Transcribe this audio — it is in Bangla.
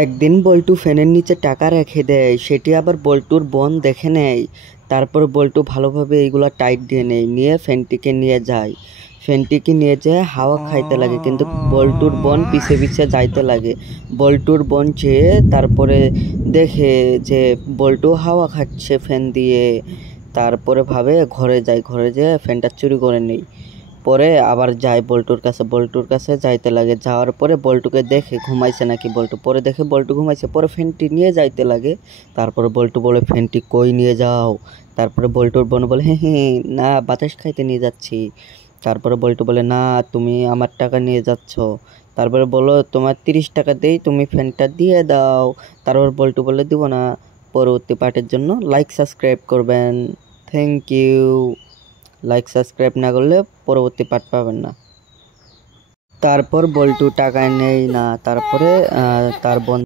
একদিন বল্টু ফ্যানের নিচে টাকা রেখে দেয়, সেটি আবার বল্টুর বোন দেখে নেয়। তারপর বল্টু ভালোভাবে এইগুলা টাইট দিয়ে নেয়, নিয়ে ফ্যানটিকে নিয়ে যায়। ফ্যানটিকে নিয়ে যেয়ে হাওয়া খাইতে লাগে, কিন্তু বল্টুর বোন পিছে পিছে যাইতে লাগে। বল্টুর বোন যেয়ে তারপরে দেখে যে বল্টু হাওয়া খাচ্ছে ফ্যান দিয়ে। তারপরে ভাবে ঘরে যায়, ঘরে যেয়ে ফ্যানটা চুরি করে নেই। পরে আবার যায় বল্টুর কাছে যাইতে লাগে। যাওয়ার পরে বল্টুকে দেখে ঘুমাইছে নাকি বল্টু, পরে দেখে বল্টু ঘুমাইছে। পরে ফ্যানটি নিয়ে যাইতে লাগে। তারপরে বল্টু বলে, ফ্যানটি কই নিয়ে যাও? তারপরে বল্টুর বোন বলে, হ্যাঁ হ্যাঁ না, বাতাস খাইতে নিয়ে যাচ্ছি। তারপরে বল্টু বলে, না তুমি আমার টাকা নিয়ে যাচ্ছ। তারপরে বলো, তোমার 30 টাকা দেই, তুমি ফ্যানটা দিয়ে দাও। তারপর বল্টু বলে, দিব না। পরবর্তী পার্টের জন্য লাইক সাবস্ক্রাইব করবেন। Thank you. লাইক সাবস্ক্রাইব না করলে পরবর্তী পার্ট পাবেন না। তারপর বল্টু টাকা নেই না, তারপরে তার বোন